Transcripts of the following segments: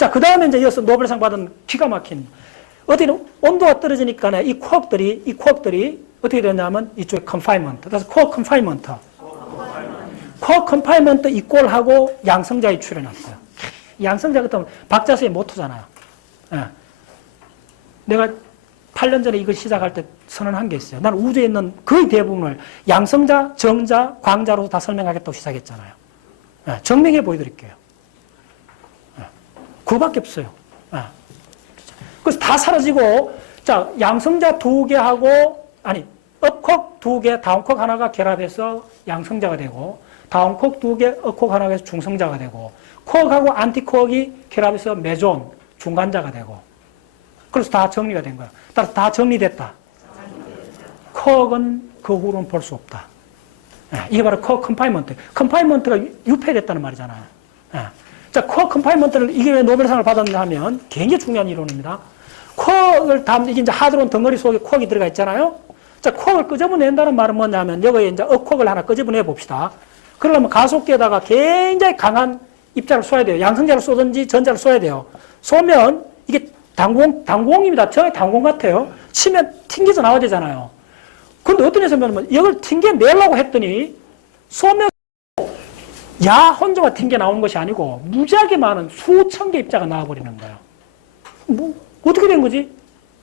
자, 그 다음에 이제 이어서 노벨상 받은 기가 막힌, 어떻게 온도가 떨어지니까 이 코어들이 어떻게 되냐면 이쪽에 confinement. 그래서 코어 confinement. 코어 confinement 이꼴하고 양성자에 출연했어요. 양성자 같으면 박자수의 모토잖아요. 예. 내가 8년 전에 이걸 시작할 때 선언한 게 있어요. 나는 우주에 있는 거의 대부분을 양성자, 정자, 광자로 다 설명하겠다고 시작했잖아요. 예. 증명해 보여드릴게요. 예. 그거밖에 없어요. 예. 그래서 다 사라지고, 자, 양성자 2개하고, 아니, 업콕 2개, 다운콕 하나가 결합해서 양성자가 되고, 다운콕 2개, 업콕 하나가 해서 중성자가 되고, 콕하고 안티콕이 결합해서 메존, 중간자가 되고, 그래서 다 정리가 된 거야. 따라서 다 정리됐다. 콕은 그 후로는 볼 수 없다. 예, 이게 바로 콕 컨파인먼트. 컨파인먼트가 유폐됐다는 말이잖아요. 예. 자, 코어 컨파인먼트를 이게 왜 노벨상을 받았냐 하면 굉장히 중요한 이론입니다. 코어를 이게 이제 하드론 덩어리 속에 코어가 들어가 있잖아요. 자, 코어를 끄집어낸다는 말은 뭐냐면 여기에 이제 업코어를 하나 끄집어내 봅시다. 그러려면 가속기에다가 굉장히 강한 입자를 쏘야 돼요. 양성자를 쏘든지 전자를 쏘야 돼요. 쏘면 이게 당공입니다. 저의 당공 같아요. 치면 튕겨서 나와야 되잖아요. 근데 어떤 에서 보면 이걸 튕겨내려고 했더니 쏘면 야 혼자만 튕겨 나오는 것이 아니고 무지하게 많은 수천 개 입자가 나와버리는 거예요. 뭐 어떻게 된 거지?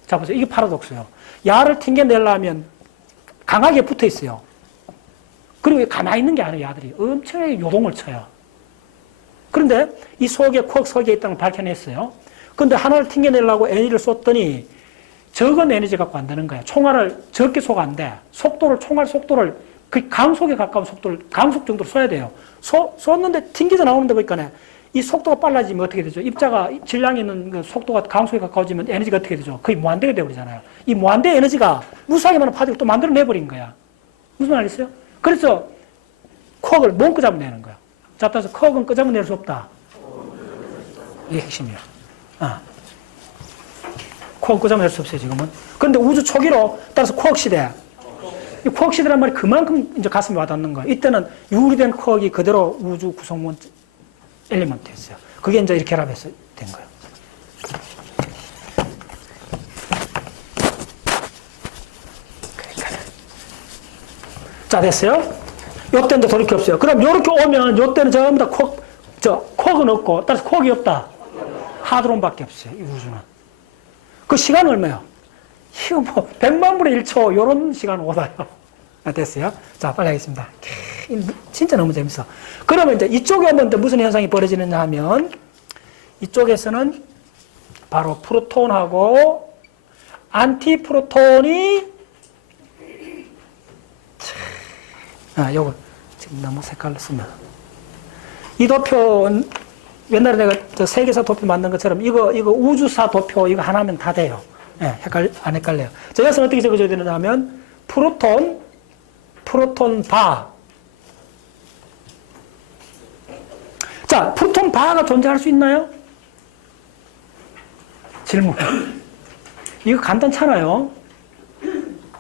자 보세요. 이게 파라독스예요. 야를 튕겨내려면 강하게 붙어 있어요. 그리고 가만히 있는 게 아니에요. 야들이 엄청나게 요동을 쳐요. 그런데 이 속에 콕 속에 있다는 걸 밝혀냈어요. 그런데 하나를 튕겨내려고 에너지를 쏟더니 적은 에너지 갖고 안 되는 거예요. 총알을 적게 쏘가 안 돼. 총알 속도를 그 강속에 가까운 속도를 강속 정도로 쏘야 돼요. 쏘는데 튕겨서 나오는데 보니까 이 속도가 빨라지면 어떻게 되죠? 입자가 질량이 있는 그 속도가 강속에 가까워지면 에너지가 어떻게 되죠? 거의 무한대가 되어버리잖아요. 이 무한대 에너지가 무수하게 많은 파들을 또 만들어내버린 거야. 무슨 말 알겠어요? 그래서 콕을 못 끄잡아내는 거야. 자, 따라서 콕은 끄잡아낼 수 없다. 이게 핵심이야. 콕 끄잡아낼 수 없어요, 지금은. 그런데 우주 초기로 따라서 콕 시대. 이 콕 시대란 말이 그만큼 이제 가슴에 와닿는 거예요. 이때는 유리된 콕이 그대로 우주 구성원 엘리먼트였어요. 그게 이제 이렇게 결합해서 된 거예요. 자, 됐어요? 요때는 이제 돌이킬 없어요. 그럼 요렇게 오면 요때는 전부 다 콕은 없고, 따라서 콕이 없다. 하드론밖에 없어요, 이 우주는. 그 시간은 얼마예요? 이거 뭐, 100만 분의 1초, 요런 시간 오다요. 됐어요? 자, 빨리 하겠습니다. 진짜 너무 재밌어. 그러면 이제 이쪽에 오면 무슨 현상이 벌어지느냐 하면, 이쪽에서는 바로 프로톤하고 안티프로톤이, 요거, 지금 너무 색깔로 쓰면. 이 도표는, 옛날에 내가 저 세계사 도표 만든 것처럼, 이거 우주사 도표, 이거 하나면 다 돼요. 예, 안 헷갈려요. 자, 여기서는 어떻게 적어줘야 되느냐 하면, 프로톤 바. 자, 프로톤 바가 존재할 수 있나요? 질문. 이거 간단찮아요.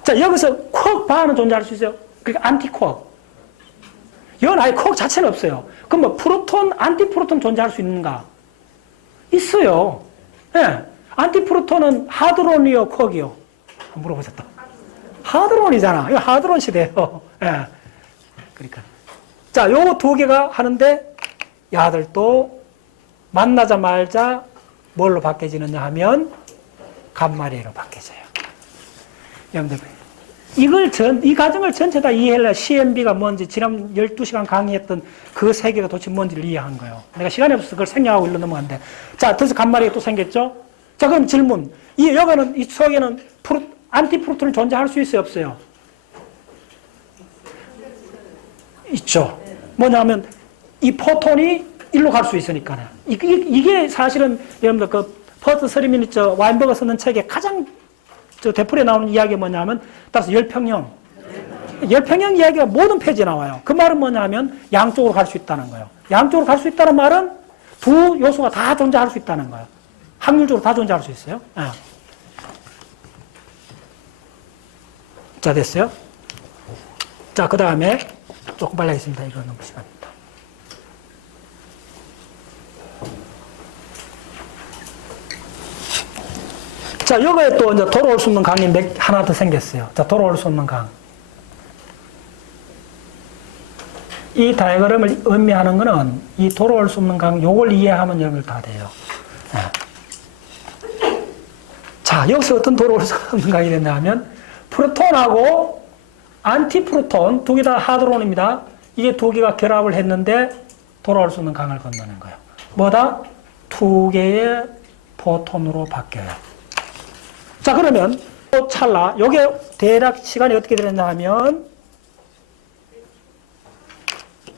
자, 여기서 콕 바는 존재할 수 있어요. 그러니까 안티콕. 이건 아예 콕 자체는 없어요. 그럼 뭐 프로톤, 안티프로톤 존재할 수 있는가? 있어요. 예. 안티프로톤은 하드론이요, 콕이요? 물어보셨다. 하드론이잖아. 이거 하드론 시대예요. 예. 그러니까. 자, 요거 두 개가 하는데, 야들도 만나자마자 뭘로 바뀌어지느냐 하면, 감마리로 바뀌어져요. 여러분들, 이 과정을 전체 다 이해하려 CMB가 뭔지, 지난 12시간 강의했던 그 세계가 도대체 뭔지를 이해한 거예요. 내가 시간이 없어서 그걸 생략하고 일로 넘어갔는데. 자, 그래서 감마리가 또 생겼죠? 자, 그럼 질문. 여기는, 이 속에는 안티프로톤이 존재할 수 있어요, 없어요? 있죠. 뭐냐면, 이 포톤이 일로 갈 수 있으니까요. 이게 사실은, 여러분들, 퍼스트 30미니트 와인버거 쓰는 책에 가장 대풀에 나오는 이야기가 뭐냐면, 따라서 열평형. 열평형 이야기가 모든 페이지에 나와요. 그 말은 뭐냐면, 양쪽으로 갈 수 있다는 거예요. 양쪽으로 갈 수 있다는 말은 두 요소가 다 존재할 수 있다는 거예요. 확률적으로 다 존재할 수 있어요. 자, 됐어요? 자, 그 다음에 조금 빨리 하겠습니다. 이거 너무 시간입니다. 자, 여기에 또 이제 돌아올 수 없는 강이 하나 더 생겼어요. 자, 돌아올 수 없는 강. 이 다이어그램을 의미하는 거는 이 돌아올 수 없는 강, 요걸 이해하면 연결 다 돼요. 네. 자, 여기서 어떤 돌아올 수 없는 강이 됐냐 하면, 프로톤하고 안티프로톤, 두 개 다 하드론입니다. 이게 두 개가 결합을 했는데, 돌아올 수 없는 강을 건너는 거예요. 뭐다? 두 개의 포톤으로 바뀌어요. 자, 그러면 또 찰나, 요게 대략 시간이 어떻게 되느냐 하면,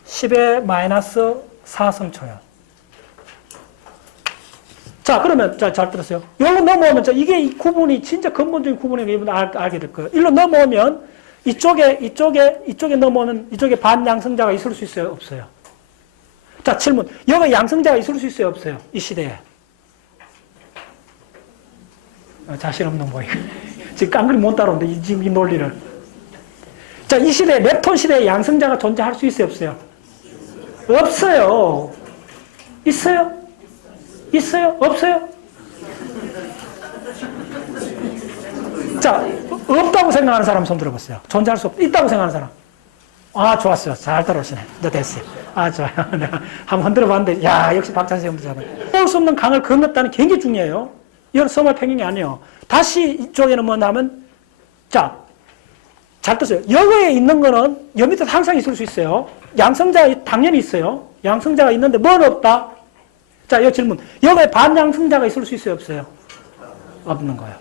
10의 마이너스 4승초요. 자, 그러면, 자, 잘 들었어요. 여기로 넘어오면, 자, 이게 이 구분이 진짜 근본적인 구분인 거 여러분 알게 될 거예요. 일로 넘어오면, 이쪽에 넘어오면, 이쪽에 반양성자가 있을 수 있어요? 없어요? 자, 질문. 여기 양성자가 있을 수 있어요? 없어요? 이 시대에. 자신 없는 모양. 지금 깡그리 못 따라오는데, 지금 이 논리를. 자, 이 시대에, 렙톤 시대에 양성자가 존재할 수 있어요? 없어요? 없어요. 있어요? 있어요? 없어요? 자, 없다고 생각하는 사람 손 들어보세요. 존재할 수 없다. 있다고 생각하는 사람. 아, 좋았어요. 잘 따라오시네. 이제 됐어요. 아, 좋아요. 내가 한번 흔들어 봤는데, 야, 역시 박찬수 형도 볼 수 없는 강을 건넜다는 게 굉장히 중요해요. 이건 서말 평행이 아니에요. 다시 이쪽에는 뭐냐면, 자, 잘 뜨세요. 여기에 있는 거는 여 밑에 항상 있을 수 있어요. 양성자가 당연히 있어요. 양성자가 있는데 뭐는 없다? 자, 이 질문. 여기에 반양성자가 있을 수 있어요? 없어요? 없는 거예요.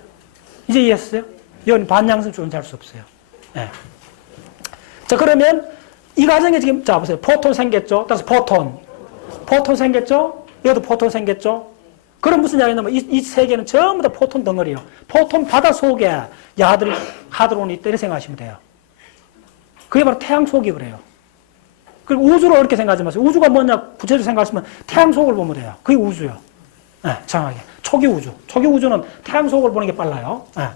이제 이해했어요? 여기는 반양성 존재할 수 없어요. 네. 자, 그러면 이 과정에 지금, 자, 보세요. 포톤 생겼죠? 따라서 포톤 생겼죠? 여기도 포톤 생겼죠? 그럼 무슨 이야기냐면 이 세계는 전부 다 포톤 덩어리예요. 포톤 바다 속에 하드론이 있다 이렇게 생각하시면 돼요. 그게 바로 태양 속이 그래요. 그리고 우주로 이렇게 생각하지 마세요. 우주가 뭐냐 구체적으로 생각하시면 태양 속을 보면 돼요. 그게 우주요. 네, 정확하게. 초기 우주. 초기 우주는 태양 속을 보는 게 빨라요. 네.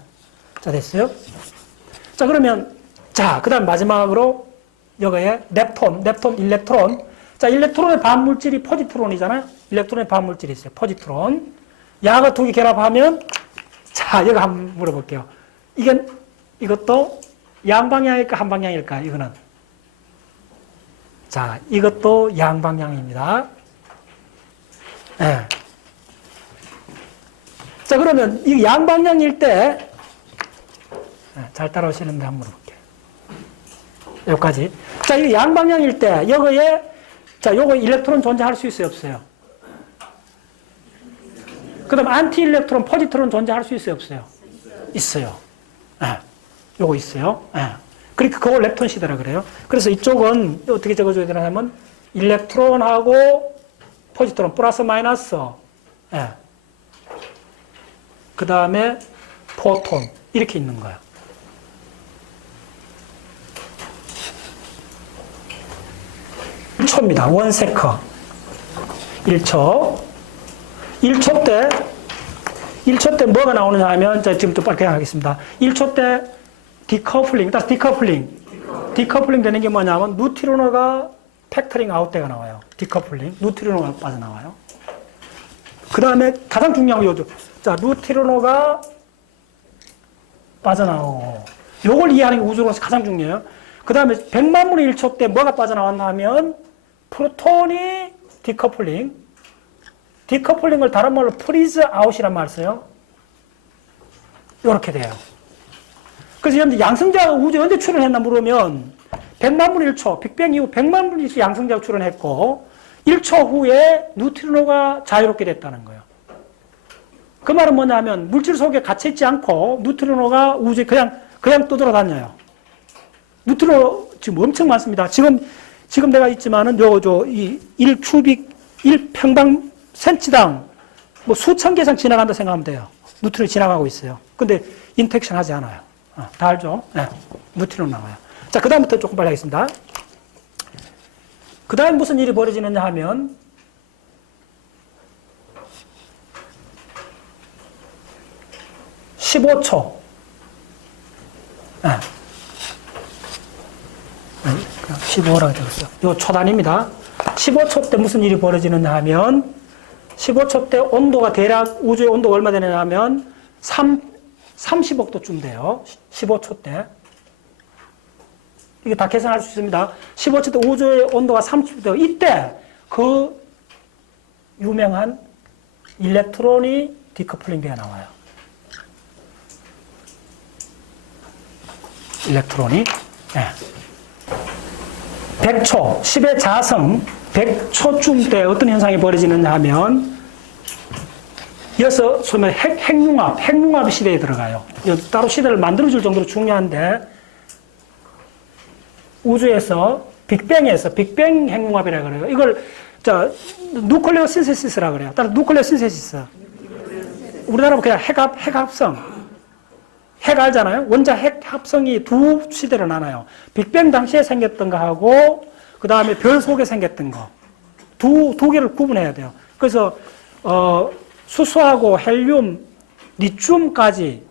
자, 됐어요? 자, 그러면 자, 그 다음 마지막으로 여기에 렙톤, 일렉트론. 자, 일렉트론의 반물질이 포지트론이잖아요. 일렉트론의 반물질이 있어요. 포지트론. 야가 두 개 결합하면, 자, 여기 한번 물어볼게요. 이것도 양방향일까, 한방향일까, 이거는. 자, 이것도 양방향입니다. 네. 자, 그러면 이 양방향일 때, 잘 따라오시는데 한번 물어볼게요. 여기까지. 자, 이 양방향일 때, 여기에, 자, 요거 일렉트론 존재할 수 있어요, 없어요? 그 다음, 안티 일렉트론, 포지트론 존재할 수 있어요, 없어요? 있어요. 요거 있어요. 그러니까 그걸 렙톤 시대라 그래요. 그래서 이쪽은 어떻게 적어줘야 되냐면, 일렉트론하고 포지트론, 플러스 마이너스, 그 다음에 포톤, 이렇게 있는 거예요. 1초입니다. 1세컨. 1초. 1초 때 뭐가 나오느냐 하면, 자, 지금 또 빨리 하겠습니다. 1초 때 디커플링, 디커플링 되는 게 뭐냐면, 뉴트리노가 팩터링 아웃때가 나와요. 디커플링. 뉴트리노가 빠져나와요. 그 다음에 가장 중요한 거, 자, 뉴트리노가 빠져나오고, 요걸 이해하는 게 우주로서 가장 중요해요. 그 다음에 100만분의 1초 때 뭐가 빠져나왔나 하면, 프로톤이 디커플링을 다른 말로 프리즈 아웃이란 말을 써요. 이렇게 돼요. 그래서 여러분들 양성자가 우주에 언제 출현했나 물으면 100만분의 1초, 빅뱅 이후 100만분의 1초 양성자가 출현했고 1초 후에 뉴트리노가 자유롭게 됐다는 거예요. 그 말은 뭐냐 하면 물질 속에 갇혀있지 않고 뉴트리노가 우주에 그냥 떠돌아다녀요. 뉴트리노 지금 엄청 많습니다. 지금 내가 있지만은 이 1큐빅 1평방 센치당 뭐 수천 개 이상 지나간다 생각하면 돼요. 뉴트리노 지나가고 있어요. 근데 인터랙션 하지 않아요. 다 알죠? 네. 뉴트리노 나와요. 자, 그 다음부터 조금 빨리 하겠습니다. 그 다음 무슨 일이 벌어지느냐 하면 15초. 네. 15라고 적었어요. 요 초단입니다. 15초 때 무슨 일이 벌어지느냐 하면 15초 때 온도가 대략 우주의 온도가 얼마 되느냐 하면 30억도쯤 돼요. 15초 때. 이게 다 계산할 수 있습니다. 15초 때 우주의 온도가 30도. 이때 그 유명한 일렉트론이 디커플링 되어 나와요. 일렉트론이. 네. 100초, 10의 자성 100초쯤 때 어떤 현상이 벌어지느냐 하면 이어서 소위 핵융합 시대에 들어가요. 따로 시대를 만들어줄 정도로 중요한데 우주에서 빅뱅 핵융합이라고 그래요. 이걸 누클레오 신세시스라고 그래요. 따로 누클레오 신세시스. 우리나라는 그냥 핵합성. 핵 알잖아요? 원자 핵 합성이 두 시대로 나눠요. 빅뱅 당시에 생겼던 거하고 그 다음에 별 속에 생겼던 거. 두 개를 구분해야 돼요. 그래서 수소하고 헬륨, 리튬까지는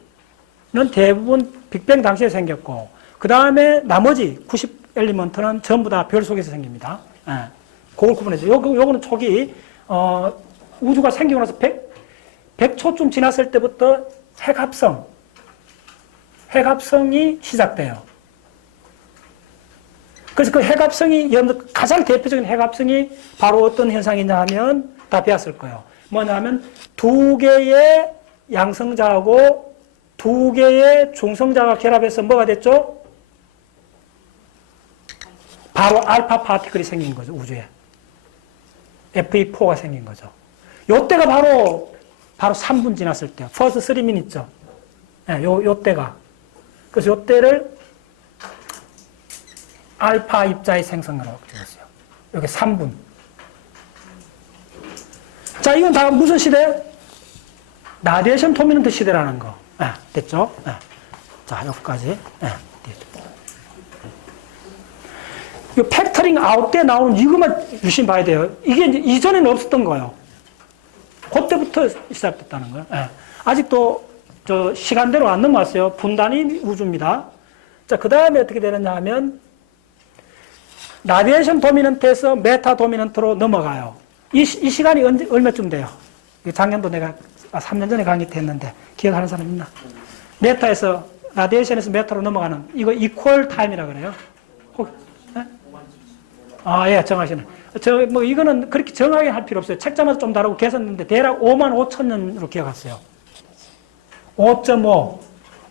대부분 빅뱅 당시에 생겼고 그 다음에 나머지 90 엘리먼트는 전부 다 별 속에서 생깁니다. 예. 그걸 구분해서 요거는 초기 우주가 생기고 나서 100초쯤 지났을 때부터 핵합성이 시작돼요. 그래서 그 핵합성이 가장 대표적인 핵합성이 바로 어떤 현상이냐 하면 다 배웠을 거예요. 뭐냐 하면 두 개의 양성자하고 두 개의 중성자가 결합해서 뭐가 됐죠? 바로 알파 파티클이 생긴 거죠, 우주에. FE4가 생긴 거죠. 요때가 바로 3분 지났을 때요. first 3minutes죠. 네, 요때가. 그래서 요때를 알파 입자의 생성이라고 적었어요. 여기 3분. 자, 이건 다 무슨 시대? 라디에이션 도미넌트 시대라는 거. 네, 됐죠? 네. 자, 여기까지. 네. 이 팩터링 아웃 때 나오는 이것만 유심 봐야 돼요. 이게 이제 이전에는 없었던 거예요. 그때부터 시작됐다는 거예요. 네. 아직도 시간대로 안 넘어왔어요. 분단위 우주입니다. 자, 그 다음에 어떻게 되느냐 하면 라디에이션 도미넌트에서 메타 도미넌트로 넘어가요. 이 시간이 얼마쯤 돼요? 작년도 내가 3년 전에 강의 때 했는데 기억하는 사람 있나? 메타에서 라디에이션에서 메타로 넘어가는 이거 이퀄 타임이라고 그래요. 네? 아, 예, 정하시네. 이거는 그렇게 정하게 할 필요 없어요. 책자마다 좀 다르고 계산했는데 대략 55,000년으로 기억했어요. 5.5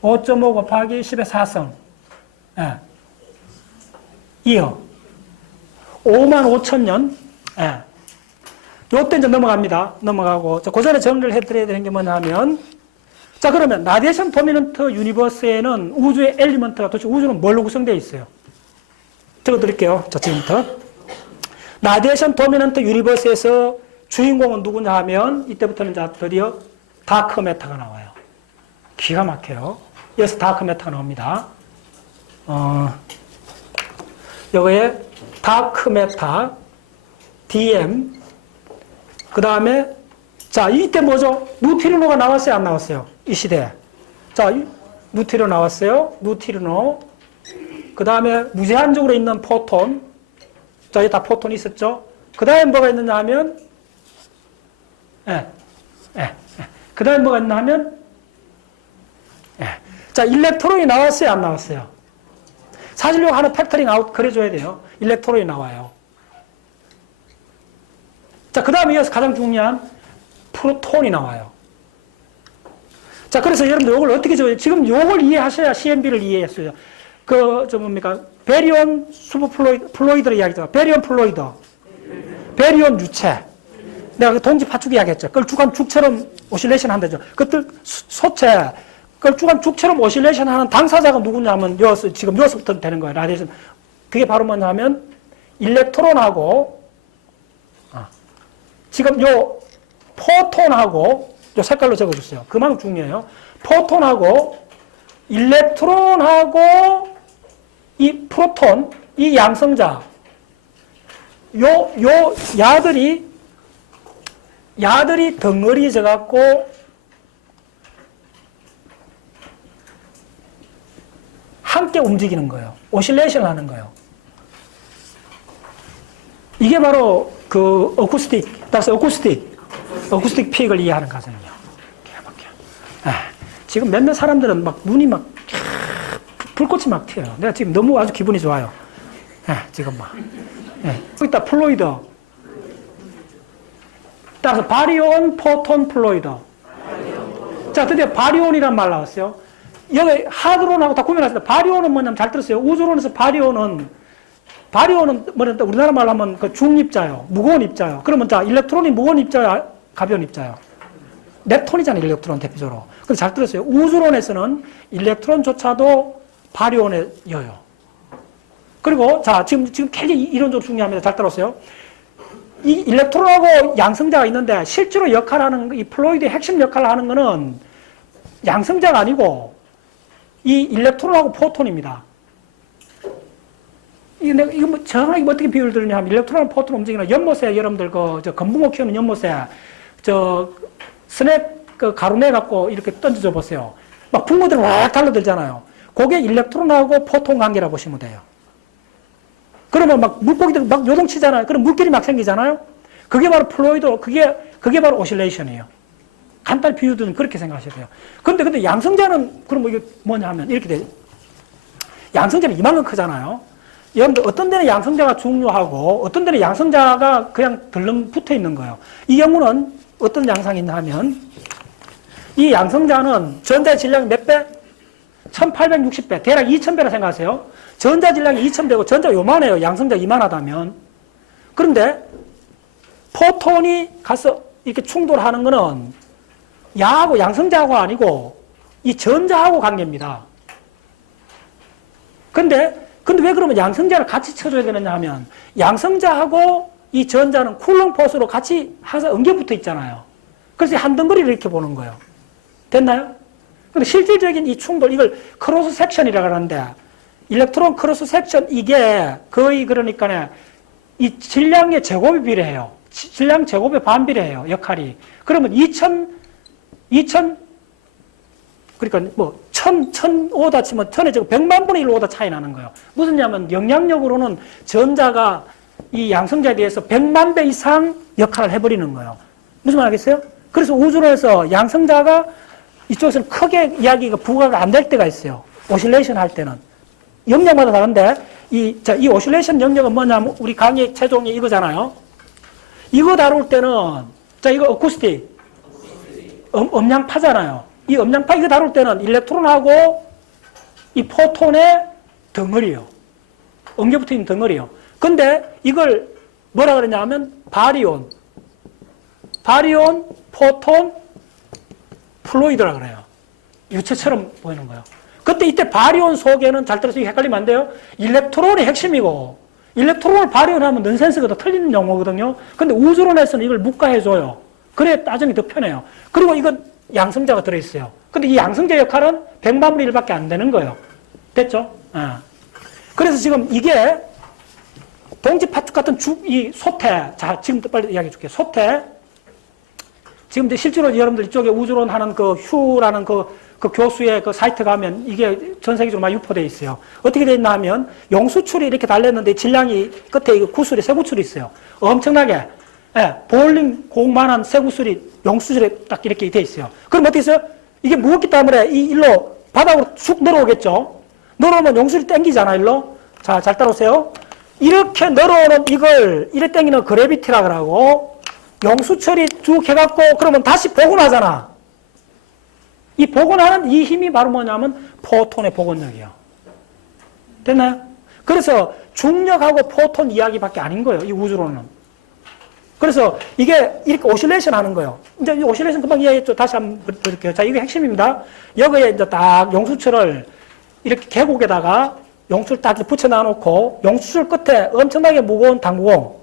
곱하기 10의 4성. 예. 이어. 55,000년. 예. 요때 이제 넘어가고. 그 전에 정리를 해드려야 되는 게 뭐냐 하면, 자, 그러면, 라디에이션 도미넌트 유니버스에는 우주의 엘리먼트가 도대체 우주는 뭘로 구성되어 있어요? 적어 드릴게요. 자, 지금부터. 라디에이션 도미넌트 유니버스에서 주인공은 누구냐 하면, 이때부터는 이제 드디어 다크 매터가 나와요. 기가 막혀요. 여기서 다크 매터가 나옵니다. 여기에 다크 매터, DM, 그 다음에, 자, 이때 뭐죠? 뉴트리노가 나왔어요? 안 나왔어요? 이 시대에. 자, 뉴트리노 나왔어요? 뉴트리노. 그 다음에 무제한적으로 있는 포톤. 자, 여기 다 포톤이 있었죠? 그 다음에 뭐가 있느냐 하면, 그 다음에 뭐가 있느냐 하면, 자, 일렉트론이 나왔어요? 안 나왔어요? 사실 이거 하나 팩터링 아웃 그려줘야 돼요. 일렉트론이 나와요. 자, 그 다음에 이어서 가장 중요한 프로톤이 나와요. 자, 그래서 여러분들 이걸 어떻게 적어요? 지금 이걸 이해하셔야 CMB를 이해했어요. 베리온 플로이드를 이야기했죠. 베리온 플로이드. 베리온 유체. 내가 그 동지 파축 이야기했죠. 그걸 주간 죽처럼 오실레이션 한다죠. 그것들 소체. 그걸 주간 죽처럼 오실레이션 하는 당사자가 누구냐면 지금 여기서부터 되는 거예요. 라디에이션. 그게 바로 뭐냐면 일렉트론하고 지금 요 포톤하고 요 색깔로 적어주세요. 그만큼 중요해요. 포톤하고 일렉트론하고 이 프로톤, 이 양성자, 요 야들이 덩어리져 갖고 함께 움직이는 거예요. 오실레이션을 하는 거예요. 이게 바로 그 어쿠스틱 픽을 이해하는 과정이에요. 지금 몇몇 사람들은 막 눈이 막 불꽃이 막 튀어요. 내가 지금 너무 아주 기분이 좋아요. 예, 지금 막. 예. 여기다 플루이드. 따라서 바리온, 포톤, 플루이드. 자, 드디어 바리온이란 말 나왔어요. 여기 하드론하고 다 구별했습니다. 바리온은 뭐냐면 잘 들었어요. 우주론에서 바리온은 뭐냐 우리나라 말로 하면 그 중입자요. 무거운 입자요. 그러면 자, 일렉트론이 무거운 입자요, 가벼운 입자요. 넵톤이잖아요, 일렉트론 대표적으로. 근데 잘 들었어요. 우주론에서는 일렉트론조차도 바리온에 여요. 그리고 자, 지금 굉장히 이론적으로 중요합니다. 잘 들었어요. 이 일렉트론하고 양성자가 있는데 실제로 역할하는 이 플루이드의 핵심 역할을 하는 거는 양성자가 아니고 이 일렉트론하고 포톤입니다. 이거 뭐 정확하게 어떻게 비유를 드리냐 하면 일렉트론하고 포톤 움직이는 연못에 여러분들 저 건붕어 키우는 연못에 스냅 가루내 갖고 이렇게 던져줘 보세요. 막 붕어들이 확 달려들잖아요. 그게 일렉트론하고 포톤 관계라고 보시면 돼요. 그러면 막 물고기들 막 요동치잖아요. 그럼 물길이 막 생기잖아요. 그게 바로 플루이드, 그게 바로 오실레이션이에요. 간단히 비유드는 그렇게 생각하셔야 돼요. 근데 양성자는 그럼 이게 뭐냐 하면 이렇게 돼요. 양성자는 이만큼 크잖아요. 여러분들 어떤 데는 양성자가 중요하고 어떤 데는 양성자가 그냥 덜렁 붙어 있는 거예요. 이 경우는 어떤 양상이 있냐 하면 이 양성자는 전자의 질량이 몇 배? 1860배, 대략 2000배라 생각하세요. 전자 질량이 2000배고 전자가 요만해요. 양성자 이만하다면. 그런데 포톤이 가서 이렇게 충돌하는 거는 야하고 양성자하고 아니고 이 전자하고 관계입니다. 근데 왜 그러면 양성자를 같이 쳐줘야 되느냐 하면 양성자하고 이 전자는 쿨롱 포스로 같이 항상 엉겨 붙어 있잖아요. 그래서 한 덩어리를 이렇게 보는 거예요. 됐나요? 근데 실질적인 이 충돌, 이걸 크로스 섹션이라고 하는데 일렉트론 크로스 섹션 이게 거의 그러니까 이 질량의 제곱에 비례해요. 질량 제곱에 반비례해요. 역할이. 그러면 2000 그러니까 뭐 1000오다 치면 1000에 지금 100만 분의 1 오다 차이 나는 거예요. 무슨 냐면 영향력으로는 전자가 이 양성자에 대해서 100만 배 이상 역할을 해버리는 거예요. 무슨 말 알겠어요? 그래서 우주론에서 양성자가 이쪽에서는 크게 이야기가 부과가 안 될 때가 있어요. 오실레이션 할 때는. 영역마다 다른데, 이 오실레이션 영역은 뭐냐면, 우리 강의 최종이 이거잖아요. 이거 다룰 때는, 자, 이거 어쿠스틱. 음량파잖아요. 이 음량파 이거 다룰 때는 일렉트론하고 이 포톤의 덩어리요. 엉겨 붙어 있는 덩어리요. 근데 이걸 뭐라 그러냐 하면, 바리온, 포톤, 플루이드라 그래요. 유체처럼 보이는 거예요. 그때 이때 바리온 속에는 잘 들어서 헷갈리면 안 돼요. 일렉트론이 핵심이고 일렉트론을 바리온하면 넌센스가 틀리는 용어거든요. 근데 우주론에서는 이걸 묵과해줘요. 그래 따정이 더 편해요. 그리고 이건 양성자가 들어있어요. 근데 이 양성자 역할은 100만 분의 1밖에 안 되는 거예요. 됐죠? 그래서 지금 이게 동지 파축 같은 이 소태. 자, 지금 빨리 이야기해 줄게요. 소태. 지금 이제 실제로 여러분들 이쪽에 우주론 하는 그 휴라는 그 교수의 그 사이트 가면 이게 전 세계적으로 많이 유포되어 있어요. 어떻게 되어 있나 하면 용수출이 이렇게 달렸는데 질량이 끝에 이거 구슬이, 쇠구슬이 있어요. 엄청나게. 예, 볼링 공만한 쇠구슬이 용수줄에 딱 이렇게 되어 있어요. 그럼 어떻게 했어요? 이게 무겁기 때문에 이 일로 바닥으로 쑥 늘어오겠죠? 늘어오면 용수줄이 땡기잖아, 일로. 자, 잘 따라오세요. 이렇게 늘어오는 이걸, 이래 땡기는 그래비티라고 하고, 용수철이 쭉 해갖고 그러면 다시 복원하잖아. 이 복원하는 이 힘이 바로 뭐냐면 포톤의 복원력이에요. 됐나요? 그래서 중력하고 포톤 이야기밖에 아닌 거예요. 이 우주론은. 그래서 이게 이렇게 오실레이션 하는 거예요. 이제 이 오실레이션 금방 이야기했죠. 다시 한번 보여드릴게요. 자, 이게 핵심입니다. 여기에 이제 딱 용수철을 이렇게 계곡에다가 용수를 딱 붙여 놔놓고 용수철 끝에 엄청나게 무거운 당구공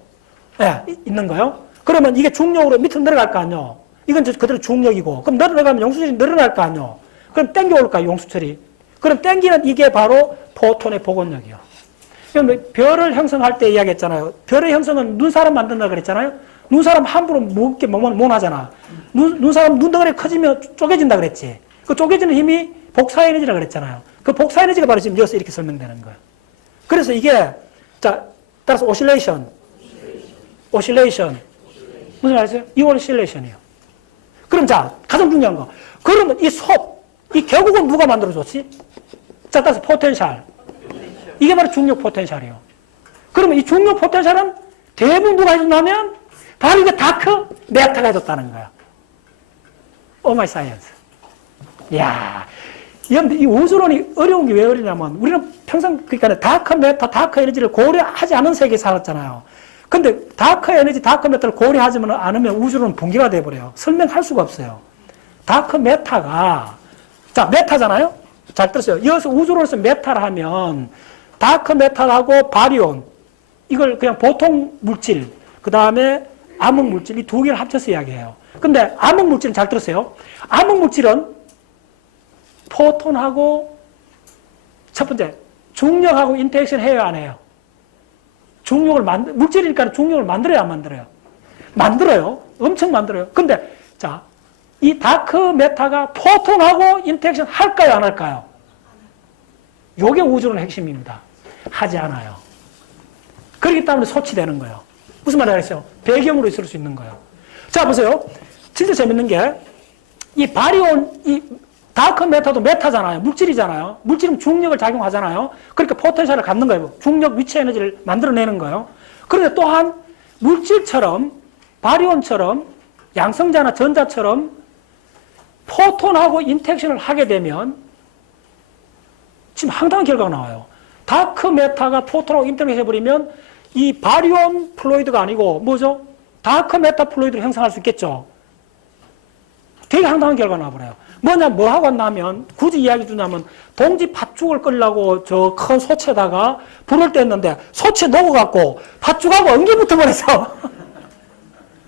있는 거예요. 그러면 이게 중력으로 밑으로 내려갈 거 아니요. 이건 그대로 중력이고. 그럼 내려가면 용수철이 늘어날 거 아니요. 그럼 땡겨올까요, 용수철이? 그럼 땡기는 이게 바로 포톤의 복원력이요. 별을 형성할 때 이야기했잖아요. 별의 형성은 눈사람 만든다 그랬잖아요. 눈사람 함부로 무겁게 못 하잖아. 눈사람 눈덩어리 커지면 쪼개진다 그랬지. 그 쪼개지는 힘이 복사에너지라 그랬잖아요. 그 복사에너지가 바로 지금 여기서 이렇게 설명되는 거예요. 그래서 이게, 자, 따라서 오실레이션. 무슨 말 아세요? 이 오실레이션이에요. 그럼 자, 가장 중요한 거. 그러면 이 이 결국은 누가 만들어줬지? 자, 따라서 포텐셜. 이게 바로 중력 포텐셜이에요. 그러면 이 중력 포텐셜은 대부분 누가 해준다면 바로 이게 다크 메타가 해줬다는 거야. 오 마이 사이언스. 이야. 이 우주론이 어려운 게 왜 어려냐면 우리는 평생 그러니까 다크 메타, 다크 에너지를 고려하지 않은 세계에 살았잖아요. 근데 다크 에너지, 다크 메타를 고려하지 않으면 우주론은 붕괴가 돼버려요. 설명할 수가 없어요. 다크 메타가, 자, 메타잖아요? 잘 들었어요. 여기서 우주론에서 메타를 하면 다크 메탈하고 바리온, 이걸 그냥 보통 물질, 그 다음에 암흑 물질, 이 두 개를 합쳐서 이야기해요. 근데 암흑 물질은 잘 들었어요. 암흑 물질은 포톤하고 첫 번째, 중력하고 인터랙션 해요, 안 해요? 물질이니까 중력을 만들어야 안 만들어요? 만들어요. 엄청 만들어요. 근데, 자, 이 다크 메타가 포톤하고 인터랙션 할까요, 안 할까요? 요게 우주론의 핵심입니다. 하지 않아요. 그렇기 때문에 소치되는 거예요. 무슨 말을 했어요? 배경으로 있을 수 있는 거예요. 자, 보세요. 진짜 재밌는 게, 이 바리온, 이 다크 메타도 메타잖아요. 물질이잖아요. 물질은 중력을 작용하잖아요. 그러니까 포텐셜을 갖는 거예요. 중력 위치 에너지를 만들어내는 거예요. 그런데 또한 물질처럼, 바리온처럼, 양성자나 전자처럼 포톤하고 인터랙션을 하게 되면 지금 황당한 결과가 나와요. 다크 메타가 포톤하고 인터랙션 해버리면 이 바리온 플루이드가 아니고 뭐죠? 다크 메타 플루이드를 형성할 수 있겠죠. 되게 황당한 결과가 나와버려요. 뭐 하고 왔냐면, 굳이 이야기 주냐면, 동지 팥죽을 끓이려고 저 큰 소치에다가 불을 뗐는데, 소치에 녹아갖고, 팥죽하고 엉겨 붙어버려서.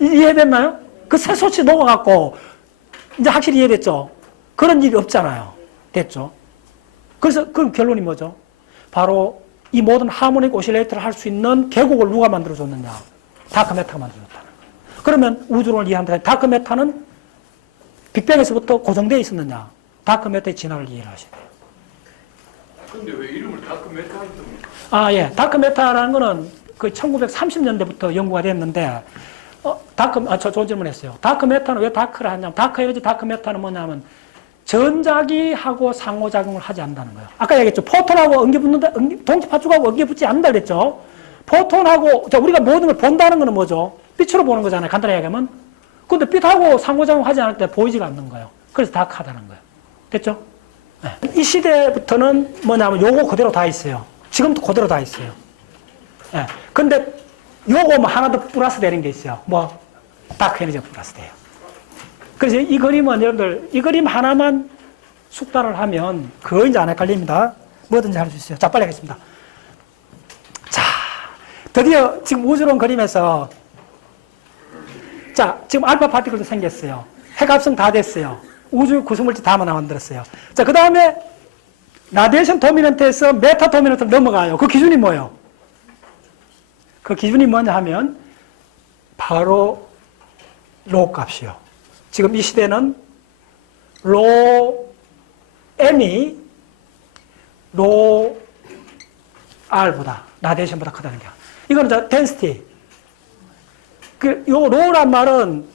이해됐나요? 그 새 소치에 녹아갖고, 이제 확실히 이해됐죠? 그런 일이 없잖아요. 됐죠? 그래서 그 결론이 뭐죠? 바로 이 모든 하모닉 오실레이터를 할 수 있는 계곡을 누가 만들어줬느냐? 다크메타가 만들어줬다는 거예요. 그러면 우주론을 이해한다. 다크메타는 빅뱅에서부터 고정되어 있었느냐? 다크메타의 진화를 이해를 하셔야 돼요. 근데 왜 이름을 다크메타 했습니까? 아, 예. 다크메타라는 거는 그 1930년대부터 연구가 됐는데, 좋은 질문 했어요. 다크메타는 왜 다크를 하냐면, 다크 에너지 다크메타는 뭐냐면, 전자기하고 상호작용을 하지 않는다는 거예요. 아까 얘기했죠. 포톤하고 엉겨붙는다, 동지 팥죽하고 엉겨붙지 않는다 그랬죠. 포톤하고, 우리가 모든 걸 본다는 거는 뭐죠? 빛으로 보는 거잖아요. 간단하게 얘기하면. 근데 빛하고 상호작용 하지 않을 때 보이지가 않는 거예요. 그래서 다크하다는 거예요. 됐죠? 네. 이 시대부터는 뭐냐면 요거 그대로 다 있어요. 지금도 그대로 다 있어요. 네. 근데 요거 뭐 하나 더 플러스 되는 게 있어요. 뭐, 다크 에너지가 플러스 돼요. 그래서 이 그림은 여러분들, 이 그림 하나만 숙달을 하면 거의 이제 안 헷갈립니다. 뭐든지 할 수 있어요. 자, 빨리 하겠습니다. 자, 드디어 지금 우주론 그림에서 자, 지금 알파 파티클도 생겼어요. 핵합성 다 됐어요. 우주 구성물질 다 만들었어요. 자, 그 다음에 라디에이션 도미넌트에서 메타 도미넌트로 넘어가요. 그 기준이 뭐예요? 그 기준이 뭐냐 하면 바로 로 값이요. 지금 이 시대는 로 M이 로 R보다 라디에이션보다 크다는 거야. 이거는 자 덴시티. 요 로란 말은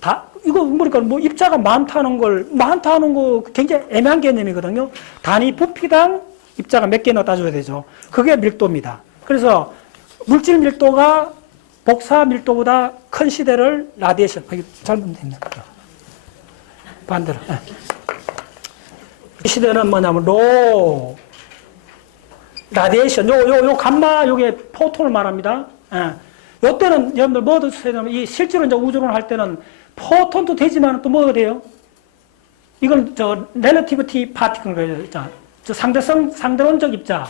이거 그러니까 뭐 입자가 많다는 거 굉장히 애매한 개념이거든요. 단위 부피당 입자가 몇 개나 따져야 되죠. 그게 밀도입니다. 그래서 물질 밀도가 복사 밀도보다 큰 시대를 라디에이션, 잘못됐네. 반대로. 이 시대는 뭐냐면 로 라디에이션, 요 감마, 요게 포톤을 말합니다. 요때는 여러분들 뭐도 쓰냐면 이 실제로 이제 우주론을 할 때는 포톤도 되지만 또 뭐가 돼요? 이건 저 렐러티비티 파티클 저 상대론적 입자.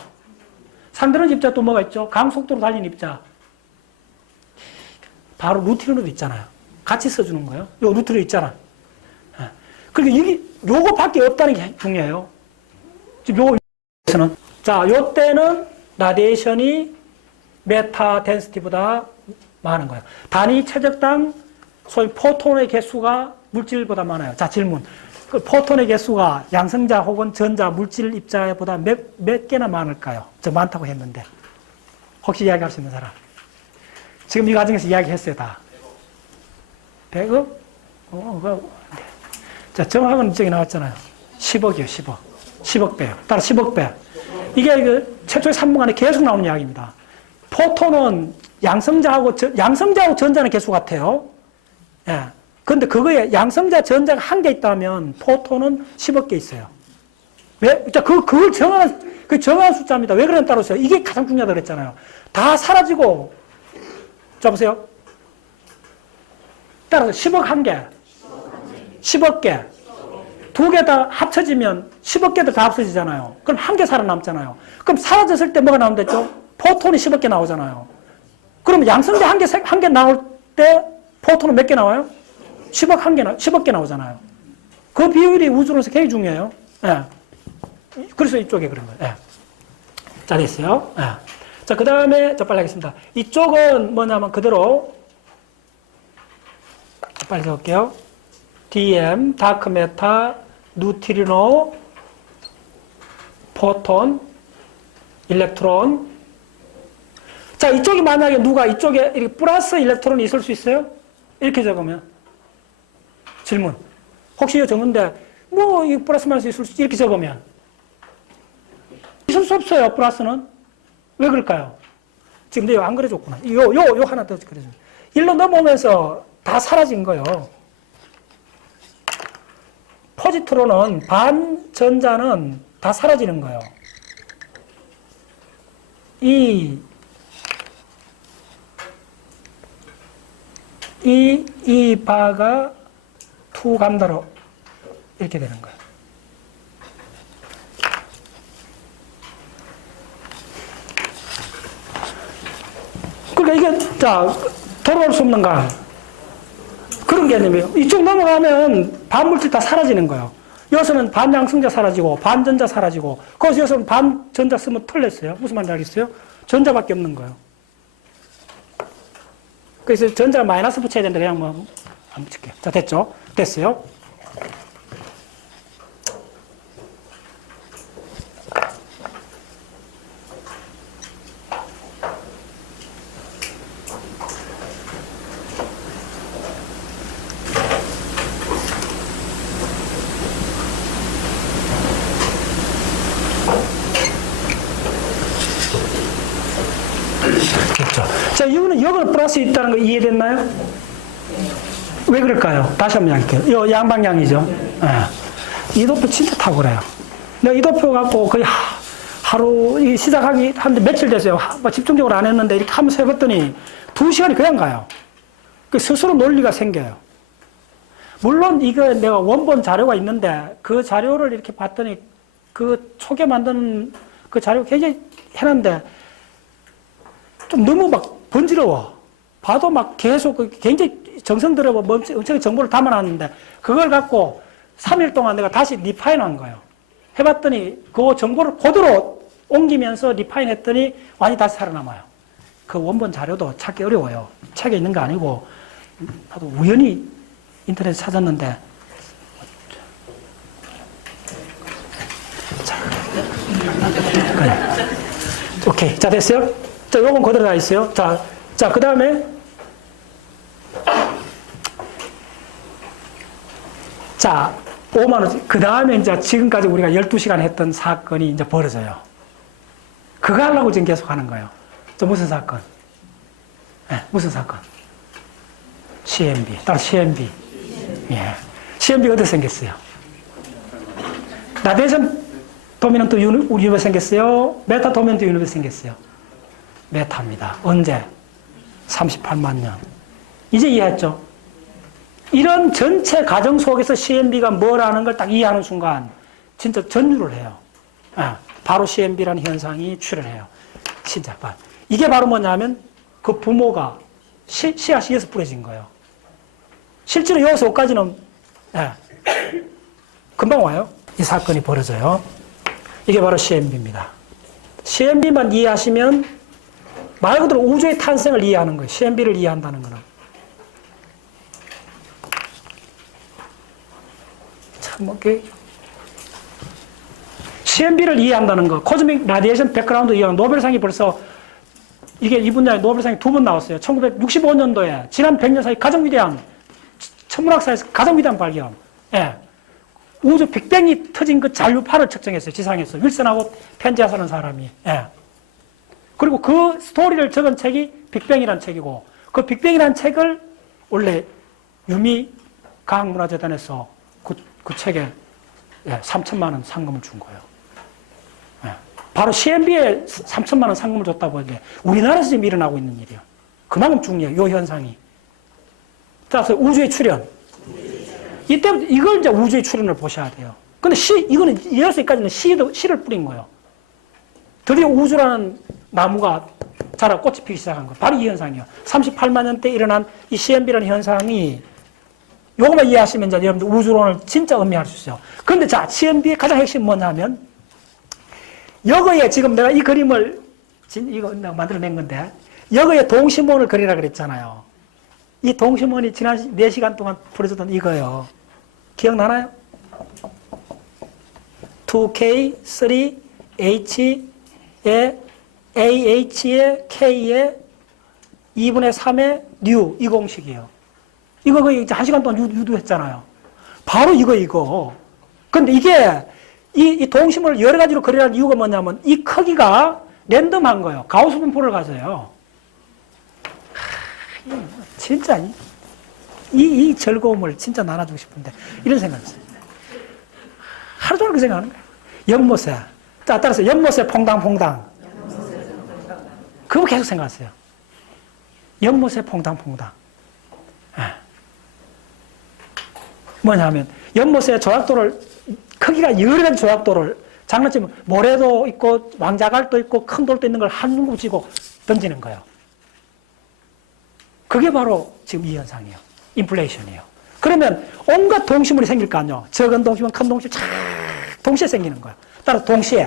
상대론적 입자 또 뭐가 있죠? 강속도로 달리는 입자. 바로 루티론도 있잖아요. 같이 써주는 거예요. 요 루티론 있잖아. 그러니까 이게 요거밖에 없다는 게 중요해요. 지금 요거는 자, 요때는 라디에이션이 메타 덴시티보다 많은 거예요. 단위 최적당 소위 포톤의 개수가 물질보다 많아요. 자, 질문. 그 포톤의 개수가 양성자 혹은 전자 물질 입자보다 몇 개나 많을까요? 저 많다고 했는데. 혹시 이야기할 수 있는 사람? 지금 이 과정에서 이야기했어요, 다. 100억? 자, 정확한 저기 나왔잖아요. 10억이요, 10억. 10억 배요. 따라 10억 배. 이게 그 최초의 3분 안에 계속 나오는 이야기입니다. 포톤은 양성자하고 전자는 개수 같아요. 예. 근데 그거에 양성자, 전자가 한 개 있다면 포톤은 10억 개 있어요. 왜? 자, 그걸 정한 숫자입니다. 왜 그러냐면 따라오세요. 이게 가장 중요하다고 그랬잖아요. 다 사라지고, 자, 보세요. 따라서 10억 한 개, 10억 개, 두 개 다 합쳐지면 10억 개들 다 합쳐지잖아요. 그럼 한 개 살아남잖아요. 그럼 사라졌을 때 뭐가 나온댔죠? 포톤이 10억 개 나오잖아요. 그럼 양성자 한 개 나올 때 포톤은 몇 개 나와요? 10억 개 나오잖아요. 그 비율이 우주론에서 굉장히 중요해요. 예. 그래서 이쪽에 그런 거예요. 예. 자, 됐어요. 예. 자, 그 다음에, 빨리 하겠습니다. 이쪽은 뭐냐면 그대로, 빨리 적을게요. DM, 다크메타, 뉴트리노, 포톤, 일렉트론. 자, 이쪽이 만약에 누가 이쪽에 이렇게 플러스 일렉트론이 있을 수 있어요? 이렇게 적으면. 질문. 혹시 이거 적는데, 뭐, 이 플러스 마이너스 있을 수 있지? 이렇게 적으면. 있을 수 없어요, 플러스는. 왜 그럴까요? 지금 내가 안 그려줬구나. 요 하나 더 그려줘. 일로 넘어오면서 다 사라진 거예요. 포지트론은 반전자는 다 사라지는 거예요. 이 바가 투 감다로 이렇게 되는 거예요. 그러니까 이게, 자, 돌아올 수 없는가? 그런 개념이에요. 이쪽 넘어가면 반물질 다 사라지는 거예요. 여기서는 반양성자 사라지고, 반전자 사라지고, 거기서 여기서는 반전자 쓰면 틀렸어요. 무슨 말인지 알겠어요? 전자밖에 없는 거예요. 그래서 전자가 마이너스 붙여야 되는데 그냥 뭐, 안 붙일게요. 자, 됐죠? 됐어요. 자, 이거는 역으로 플러스 있다는 거 이해됐나요? 왜 그럴까요? 다시 한번 이야기할게요. 이 양방향이죠. 예. 이도표 진짜 탁월해요. 내가 이도표 갖고 거의 하루 시작하기 한데 며칠 됐어요. 집중적으로 안 했는데 이렇게 하면서 해봤더니 2시간이 그냥 가요. 그 스스로 논리가 생겨요. 물론 이거 내가 원본 자료가 있는데 그 자료를 이렇게 봤더니 그 초계 만드는 그 자료가 굉장히 해놨는데 좀 너무 막 번지러워. 봐도 막 계속 굉장히 정성 들여 엄청 정보를 담아놨는데 그걸 갖고 3일 동안 내가 다시 리파인 한 거예요. 해봤더니 그 정보를 그대로 옮기면서 리파인 했더니 완전히 다시 살아남아요. 그 원본 자료도 찾기 어려워요. 책에 있는 거 아니고 나도 우연히 인터넷에 찾았는데 자, 그래. 오케이. 자, 됐어요? 자, 요건 그대로 다 있어요. 자, 그 다음에 자, 5만원. 그 다음에 이제 지금까지 우리가 12시간 했던 사건이 이제 벌어져요. 그거 하려고 지금 계속 하는 거예요. 저 무슨 사건? 네, 무슨 사건? CMB. 따로 CMB. 예. CMB가 어떻게 생겼어요? 라디에이션 도미넌트 유니버스 생겼어요? 메타 도미넌트 유니버스 생겼어요? 메타입니다. 언제? 38만 년. 이제 이해했죠? 이런 전체 과정 속에서 CMB가 뭐라는 걸 딱 이해하는 순간 진짜 전율을 해요. 바로 CMB라는 현상이 출현해요. 진짜. 이게 바로 뭐냐면 그 부모가 씨앗이 여기서 뿌려진 거예요. 실제로 여기서 5까지는 금방 와요. 이 사건이 벌어져요. 이게 바로 CMB입니다. CMB만 이해하시면 말 그대로 우주의 탄생을 이해하는 거예요. CMB를 이해한다는 거는. 참, CMB를 이해한다는 거, 코즈믹 라디에이션 백그라운드 이해하는 노벨상이 벌써, 이게 이 분야에 노벨상이 2번 나왔어요. 1965년도에, 지난 100년 사이 가장 위대한, 천문학사에서 가장 위대한 발견. 예. 우주 빅뱅이 터진 그 잔류파를 측정했어요. 지상에서. 윌슨하고 편지하는 사람이. 예. 그리고 그 스토리를 적은 책이 빅뱅이라는 책이고, 그 빅뱅이라는 책을 원래 유미 과학문화재단에서 그 책에 3천만 원 상금을 준 거예요. 예. 바로 CMB에 3천만 원 상금을 줬다고 하는데 우리나라에서 지금 일어나고 있는 일이에요. 그만큼 중요해요. 이 현상이. 따라서 우주의 출현. 이때부터 이걸 이제 우주의 출현을 보셔야 돼요. 근데 이거는 여기까지는 씨를 뿌린 거예요. 드디어 우주라는 나무가 자라 꽃이 피기 시작한 거예요. 바로 이 현상이에요. 38만 년 때 일어난 이 CMB라는 현상이 요것만 이해하시면 이제 여러분들 우주론을 진짜 음미할 수 있어요. 그런데 자, CMB의 가장 핵심은 뭐냐 하면 여기에 지금 내가 이 그림을 이거 만들어낸 건데 여기에 동심원을 그리라 그랬잖아요. 이 동심원이 지난 4시간 동안 풀어주던 이거예요. 기억나나요? 2K, 3H에 AH에 K에 2분의 3의 뉴, 이 공식이에요. 이거 거의 1시간 동안 유도했잖아요. 바로 이거. 근데 이게, 이 동심을 여러 가지로 그리라는 이유가 뭐냐면, 이 크기가 랜덤한 거예요. 가우스 분포를 가져요. 진짜, 이 즐거움을 진짜 나눠주고 싶은데, 이런 생각이 있어요. 하루 종일 그 생각하는 거예요. 연못에. 자, 따라서 연못에 퐁당퐁당. 그거 계속 생각하세요. 연못에 퐁당퐁당. 뭐냐면, 연못에 조약돌을, 크기가 여러 가지 조약돌을, 장난치면 모래도 있고, 왕자갈도 있고, 큰 돌도 있는 걸 한 눈 쥐고 던지는 거예요. 그게 바로 지금 이 현상이에요. 인플레이션이에요. 그러면 온갖 동심물이 생길 거 아니에요. 적은 동심은 큰 동심 쫙 동시에 생기는 거예요. 따라 동시에.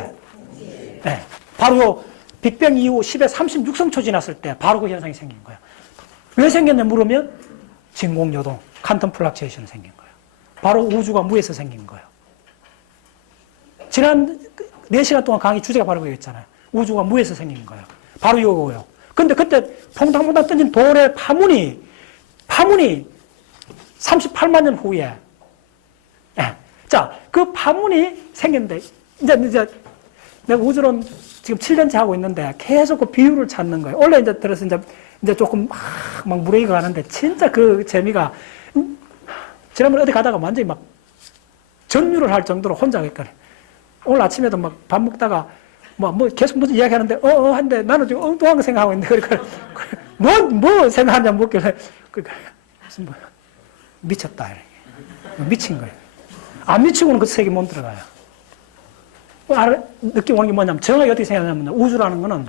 네. 바로 요 빅뱅 이후 10의 36성초 지났을 때 바로 그 현상이 생긴 거예요. 왜 생겼냐 물으면 진공요동, 퀀텀 플락체이션이 생긴 거예요. 바로 우주가 무에서 생긴 거예요. 지난 4시간 동안 강의 주제가 바로 그거였잖아요. 우주가 무에서 생긴 거예요. 바로 이거고요. 근데 그때 퐁당퐁당 던진 돌의 파문이 38만 년 후에 자, 그 파문이 생겼는데 이제 내가 우주론 지금 7년째 하고 있는데 계속 그 비율을 찾는 거예요. 원래 이제 들어서 이제 조금 막 무레이가 가는데 진짜 그 재미가 지난번에 어디 가다가 완전히 막 전율을 할 정도로 혼자 했거든요. 오늘 아침에도 막 밥 먹다가 뭐 계속 무슨 이야기 하는데 한데 나는 지금 엉뚱한 거 생각하고 있는데 그러니까 뭐 생각하냐 묻길래 그러니까 무슨 뭐 미쳤다 미친 거예요. 안 미치고는 그 세계 못 들어가요. 느낌 오는 게 뭐냐면 정확히 어떻게 생각하냐면 우주라는 거는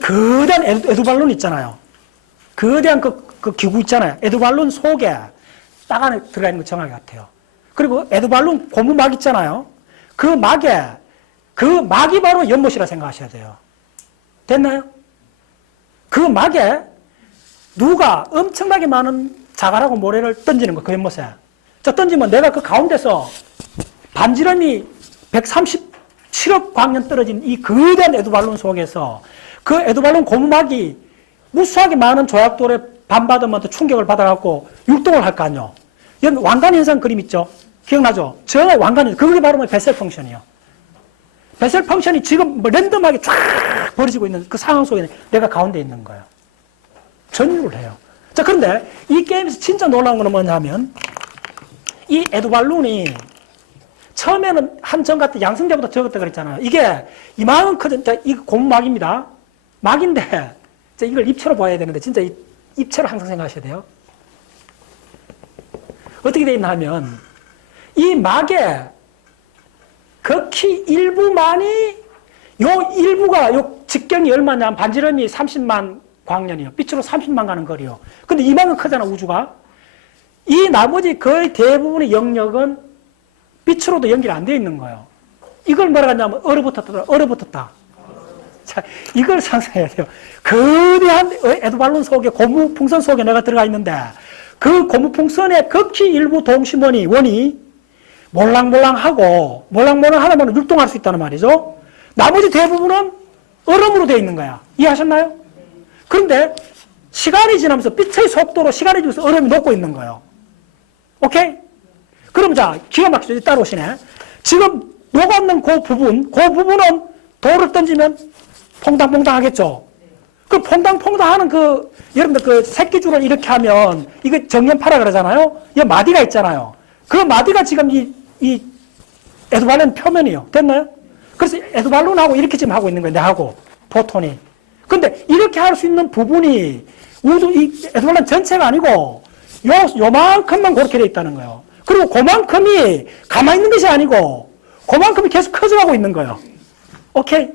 거대한 에두발론 있잖아요. 거대한 그 기구 있잖아요. 에두발론 속에 딱 안에 들어가 있는 거 정확히 같아요. 그리고 에두발론 고무막 있잖아요. 그 막이 바로 연못이라 생각하셔야 돼요. 됐나요? 그 막에 누가 엄청나게 많은 자갈하고 모래를 던지는 거, 그 연못에. 자, 던지면 내가 그 가운데서 반지름이 137억 광년 떨어진 이 거대한 에두발론 속에서 그 에두발론 고무막이 무수하게 많은 조약돌에 반받으면 충격을 받아갖고 율동을 할 거 아니에요. 여기 왕관 현상 그림 있죠? 기억나죠? 저 왕관 현상, 그게 바로 베셀 펑션이에요. 베셀 펑션이 지금 랜덤하게 쫙 벌어지고 있는 그 상황 속에 내가 가운데 있는 거예요. 전율을 해요. 자, 그런데 이 게임에서 진짜 놀라운 건 뭐냐면 이 에두발론이 처음에는 한 점 같은 양승자보다 적었다 그랬잖아요. 이게 이만큼 큰, 이 고무막입니다. 막인데 이걸 입체로 봐야 되는데 진짜 입체로 항상 생각하셔야 돼요. 어떻게 되어 있나 하면 이 막에 극히 일부만이 일부가 직경이 얼마냐 반지름이 30만 광년이요. 빛으로 30만 가는 거리요. 근데 이만큼 크잖아 우주가. 이 나머지 거의 대부분의 영역은 빛으로도 연결이 안 되어 있는 거예요. 이걸 뭐라 하냐면 얼어붙었다. 자, 이걸 상상해야 돼요. 거대한 에두발론 속에 고무풍선 속에 내가 들어가 있는데 그 고무풍선의 극히 일부 원이 몰랑몰랑하고 몰랑몰랑하면 율동할 수 있다는 말이죠. 나머지 대부분은 얼음으로 되어 있는 거야. 이해하셨나요? 그런데 시간이 지나면서 빛의 속도로 시간이 지나면서 얼음이 녹고 있는 거예요. 오케이? 그럼 자, 기가 막히죠. 따라오시네. 지금 녹았는 그 부분은 돌을 던지면 퐁당퐁당 하겠죠. 그 퐁당퐁당 하는 여러분들 새끼줄을 이렇게 하면, 이거 정연파라 그러잖아요. 이 마디가 있잖아요. 그 마디가 지금 이 에드발론 표면이요. 됐나요? 그래서 에드발론하고 이렇게 지금 하고 있는 거예요. 내하고, 포톤이. 근데 이렇게 할 수 있는 부분이 이 에드발론 전체가 아니고, 요만큼만 그렇게 돼 있다는 거예요. 그리고 그만큼이 가만히 있는 것이 아니고, 그만큼이 계속 커져가고 있는 거예요. 오케이?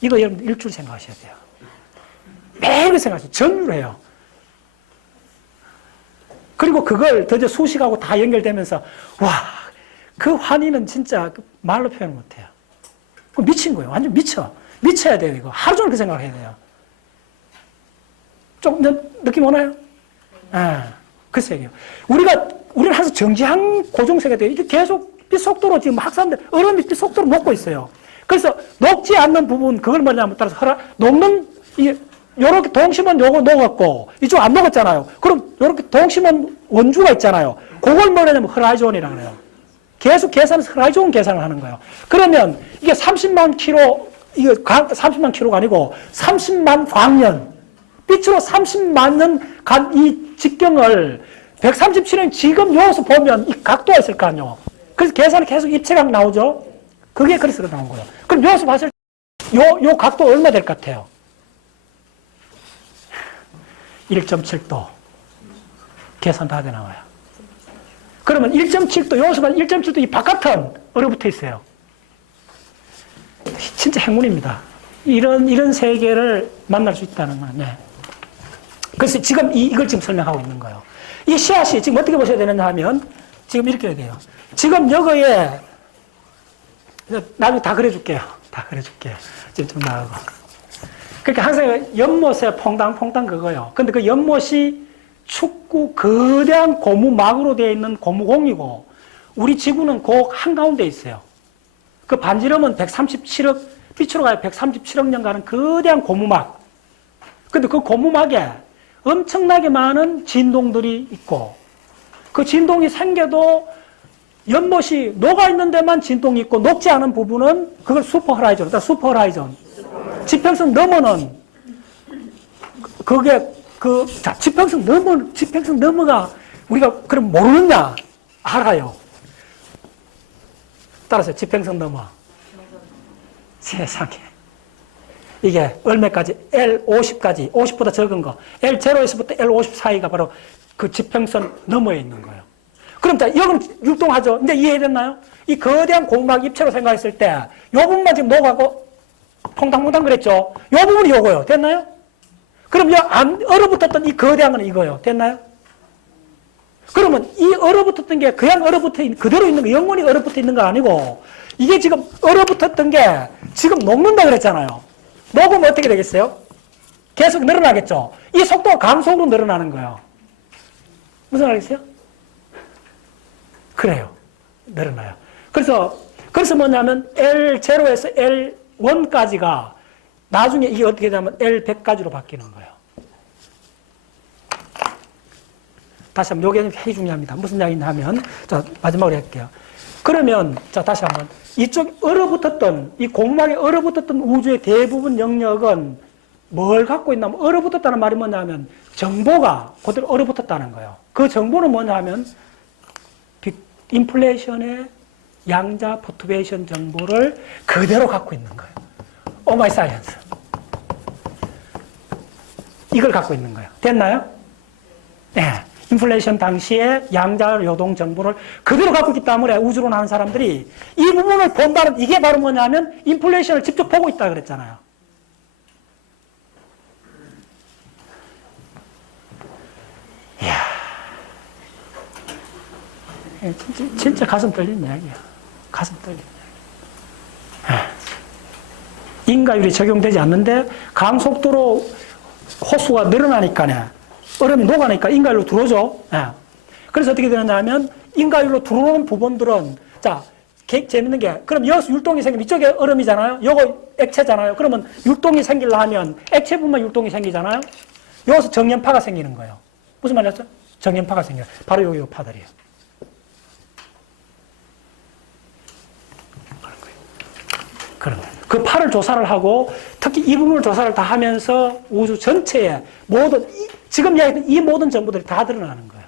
이거 여러분 일주일 생각하셔야 돼요. 매일 생각하세요. 전유를 해요. 그리고 그걸 더 이제 수식하고 다 연결되면서, 와, 그 환희는 진짜 말로 표현 못 해요. 미친 거예요. 완전 미쳐. 미쳐야 돼요, 이거. 하루 종일 그 생각을 해야 돼요. 좀 느낌 오나요? 글쎄요. 우리는 항상 정지한 고정세가 돼요. 이게 계속 빛속도로 지금 학생들, 얼음이 빛속도로 녹고 있어요. 그래서 녹지 않는 부분, 그걸 뭐냐면 따라서 녹는, 요렇게 동심은 요거 녹았고, 이쪽 안 녹았잖아요. 그럼 요렇게 동심은 원주가 있잖아요. 그걸 뭐냐면 허라이존이라고 그래요. 계속 계산해서 허라이존 계산을 하는 거예요. 그러면 이게 30만 킬로, 이거 30만 킬로가 아니고 30만 광년, 빛으로 30만 년 간 이 직경을 137년 지금 여기서 보면 이 각도가 있을 거 아니에요. 그래서 계산이 계속 입체각 나오죠. 그게 그래서 나온 거예요. 그럼 여기서 봤을 때 요 각도 얼마 될 것 같아요? 1.7도. 계산 다 돼 나와요. 그러면 1.7도, 여기서 보면 1.7도 이 바깥은 얼어붙어 있어요. 진짜 행운입니다. 이런 세계를 만날 수 있다는 건, 네. 그래서 지금 이걸 지금 설명하고 있는 거예요. 이 씨앗이 지금 어떻게 보셔야 되느냐 하면, 지금 이렇게 해야 돼요. 지금 여기에, 나중에 다 그려줄게요. 다 그려줄게요. 지금 좀 나가고. 그러니까 항상 연못에 퐁당퐁당 그거요. 근데 그 연못이 춥고 거대한 고무막으로 되어 있는 고무공이고, 우리 지구는 그 한가운데 있어요. 그 반지름은 137억, 빛으로 가야 137억 년 가는 거대한 고무막. 근데 그 고무막에 엄청나게 많은 진동들이 있고, 그 진동이 생겨도 연못이 녹아있는 데만 진동이 있고, 녹지 않은 부분은 그걸 슈퍼 허라이존, 슈퍼 허라이존. 지평선 너머는, 지평선 너머가 우리가 그럼 모르느냐? 알아요. 따라서 지평선 너머. 세상에. 이게 얼마까지? L50까지, 50보다 적은 거. L0에서부터 L50 사이가 바로 그 지평선 너머에 있는 거예요. 그럼 자, 여기는 율동하죠. 이제 이해됐나요? 이 거대한 고무막 입체로 생각했을 때, 요 부분만 지금 녹아고, 퐁당퐁당 그랬죠? 요 부분이 요거요. 됐나요? 그럼 안 얼어붙었던 이 거대한 건 이거요. 됐나요? 그러면 이 얼어붙었던 게 그냥 그대로 있는 거, 영원히 얼어붙어 있는 거 아니고, 이게 지금 얼어붙었던 게 지금 녹는다 그랬잖아요. 녹으면 어떻게 되겠어요? 계속 늘어나겠죠? 이 속도가 감속으로 늘어나는 거예요. 무슨 말이겠어요? 그래요. 늘어나요. 그래서 뭐냐면 L0에서 L1까지가 나중에 이게 어떻게 되냐면 L100까지로 바뀌는 거예요. 다시 한번 요게 굉장히 중요합니다. 무슨 이야기냐 하면, 자, 마지막으로 할게요. 그러면, 자, 다시 한번. 이쪽 얼어붙었던, 이 고무막에 얼어붙었던 우주의 대부분 영역은 뭘 갖고 있냐면, 얼어붙었다는 말이 뭐냐면, 정보가 그대로 얼어붙었다는 거예요. 그 정보는 뭐냐면, 인플레이션의 양자 퍼투베이션 정보를 그대로 갖고 있는 거예요. 오마이 사이언스. 이걸 갖고 있는 거예요. 됐나요? 네. 인플레이션 당시에 양자 요동 정보를 그대로 갖고 있기 때문에 우주로 나는 사람들이 이 부분을 본다는, 이게 바로 뭐냐면 인플레이션을 직접 보고 있다 그랬잖아요. 이야. 진짜 가슴 떨리는 이야기야. 가슴 떨리는 이야기. 인가율이 적용되지 않는데 강속도로 호수가 늘어나니까 얼음이 녹아니까 인가율로 들어오죠. 그래서 어떻게 되느냐 하면 인가율로 들어오는 부분들은, 자, 재밌는 게, 그럼 여기서 율동이 생기면 이쪽에 얼음이잖아요. 요거 액체잖아요. 그러면 율동이 생기려 하면 액체 부분만 율동이 생기잖아요. 여기서 정연파가 생기는 거예요. 무슨 말이었죠? 정연파가 생겨요. 바로 요 파들이에요. 그런 거예요. 그 파를 조사를 하고 특히 이 부분을 조사를 다 하면서 우주 전체에 모든 지금 이야기했던 이 모든 정보들이 다 드러나는 거예요.